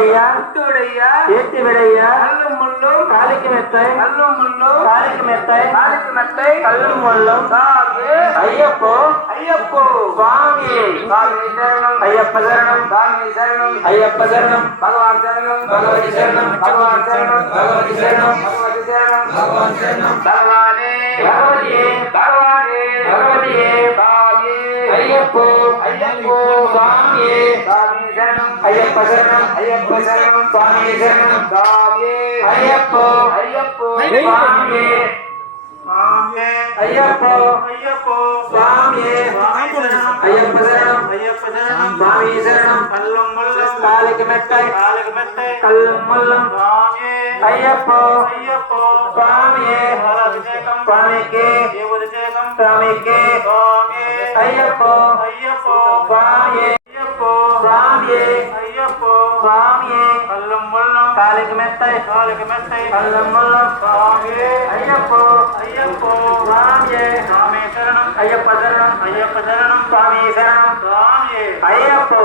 விடையா ஏத்தி விடையா கல்லும் முள்ளும் காலிக்கு மெத்தை கல்லும் முள்ளும் காலிக்கு மெத்தை காலுக்கு மெத்தை கல்லும் முள்ளும் சாமியே ஐயப்போ ஐயப்போ சுவாமி சாமி சரணம் ஐயப்ப சரணம் சாமி சரணம் ஐயப்ப சரணம் பகவான் சரணம் பகவதி சரணம் பகவான் சரணம் பகவதி சரணம் பகவதி சரணம் பகவான் சரணம் பகவானே பகவதியே பகவானே பகவதியே சாமியே ஐயப்போ ஐயப்போ சுவாமியே சாமி சரணம் ஐயப்ப சரணம் ஐயப்ப சரணம் சுவாமி சரணம் சாமியே ஐயப்போ ஐயப்போ சுவாமியே சாமியே ஐயப்போ ஐயப்போ சுவாமியே ஐயப்ப சரணம் ஐயப்ப சரணம் சுவாமி சரணம் கல்லும் முள்ளும் காலுக்கு மெத்தை காலுக்கு மெத்தை கல்லும் முள்ளும் சாமியே ஐயப்போ ஐயப்போ சுவாமியே பாலாபிஷேகம் சுவாமிக்கு தேவாபிஷேகம் சுவாமிக்கு சாமியே ஐயப்போ ஐயப்போ சுவாமியே ஐயப்போ சுவாமியே ஐயப்போ சுவாமியே கல்லும் முள்ளும் காலுக்கு மெத்தை காலுக்கு மெத்தை கல்லும் முள்ளும் சாமியே ஐயப்போ ஐயப்போ சுவாமியே சாமி சரணம் ஐயப்ப சரணம் ஐயப்ப சரணம் சுவாமி சரணம் சாமியே ஐயப்போ